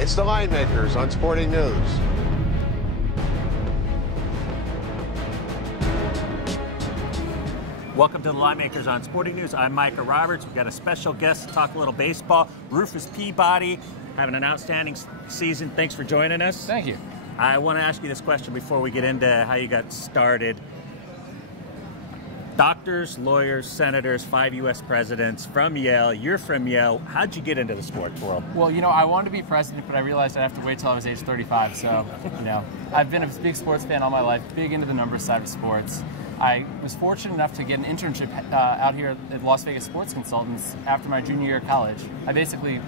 It's the Linemakers on Sporting News. Welcome to the Linemakers on Sporting News. I'm Micah Roberts. We've got a special guest to talk a little baseball. Rufus Peabody, having an outstanding season. Thanks for joining us. Thank you. I want to ask you this question before we get into how you got started. Doctors, lawyers, senators, 5 U.S. presidents from Yale. You're from Yale. How'd you get into the sports world? Well, you know, I wanted to be president, but I realized I'd have to wait till I was age 35. So, you know, I've been a big sports fan all my life, big into the numbers side of sports. I was fortunate enough to get an internship out here at Las Vegas Sports Consultants after my junior year of college. I basically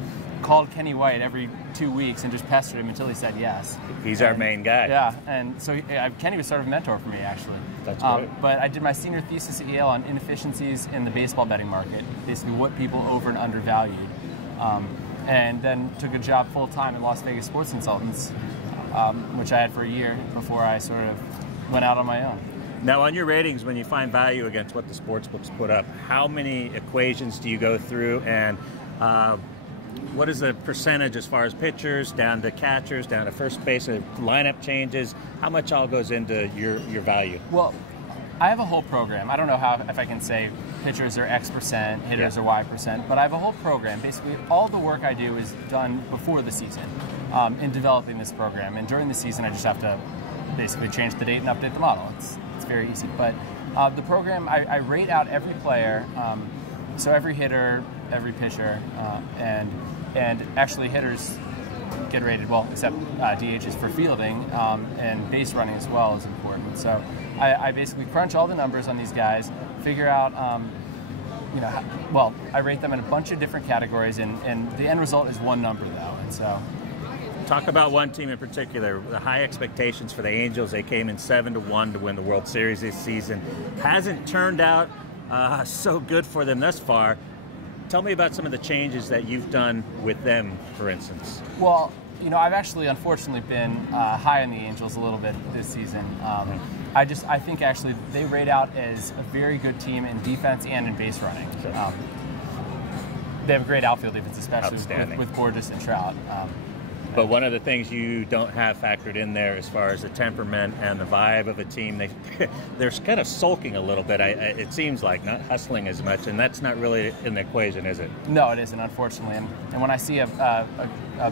called Kenny White every 2 weeks and just pestered him until he said yes. He's our main guy. Yeah, and so Kenny was sort of a mentor for me, actually. That's great. But I did my senior thesis at Yale on inefficiencies in the baseball betting market, basically what people over and undervalued. And then took a job full-time at Las Vegas Sports Consultants, which I had for a year before I sort of went out on my own. Now, on your ratings, when you find value against what the sports books put up, how many equations do you go through, and what is the percentage as far as pitchers, down to catchers, down to first base, lineup changes? How much all goes into your value? Well, I have a whole program. I don't know if I can say pitchers are X percent, hitters are Y percent, but I have a whole program. Basically, all the work I do is done before the season in developing this program. And during the season, I just have to basically change the date and update the model. It's very easy. But the program, I rate out every player, so every hitter, every pitcher, and actually hitters get rated, well, except DHs for fielding, and base running as well is important. So I basically crunch all the numbers on these guys, figure out, I rate them in a bunch of different categories, and the end result is one number, though. And so, talk about one team in particular. The high expectations for the Angels. They came in 7-1 to win the World Series this season. Hasn't turned out so good for them thus far. Tell me about some of the changes that you've done with them, for instance. Well, you know, I've actually unfortunately been high on the Angels a little bit this season. I think actually they rate out as a very good team in defense and in base running. Sure. They have a great outfield defense, especially with Borges and Trout. But one of the things you don't have factored in there as far as the temperament and the vibe of a team, they're kind of sulking a little bit, it seems like, not hustling as much, and that's not really in the equation, is it? No, it isn't, unfortunately. And when I see a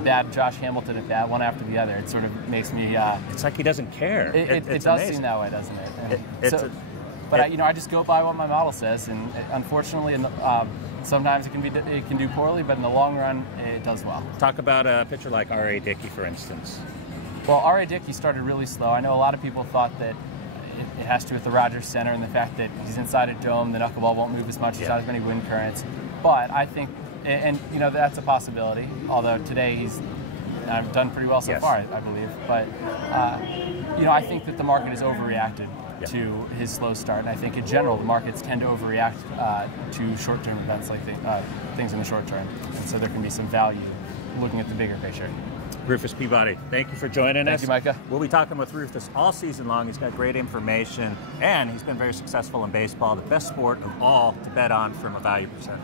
bad Josh Hamilton at bat, one after the other, it sort of makes me... it's like he doesn't care. It does amazing. Seem that way, doesn't it? I just go by what my model says, and unfortunately... sometimes it can do poorly, but in the long run, it does well. Talk about a pitcher like R.A. Dickey, for instance. Well, R.A. Dickey started really slow. I know a lot of people thought that it has to do with the Rogers Center and the fact that he's inside a dome, the knuckleball won't move as much, there's not as many wind currents. But I think, and you know, that's a possibility, although today he's done pretty well so far, I believe. But, you know, I think that the market has overreacted to his slow start, and I think in general the markets tend to overreact to short-term events like things in the short term, and so there can be some value looking at the bigger picture. Rufus Peabody, thank you for joining us. Thank you, Micah. We'll be talking with Rufus all season long. He's got great information, and he's been very successful in baseball, the best sport of all to bet on from a value percent.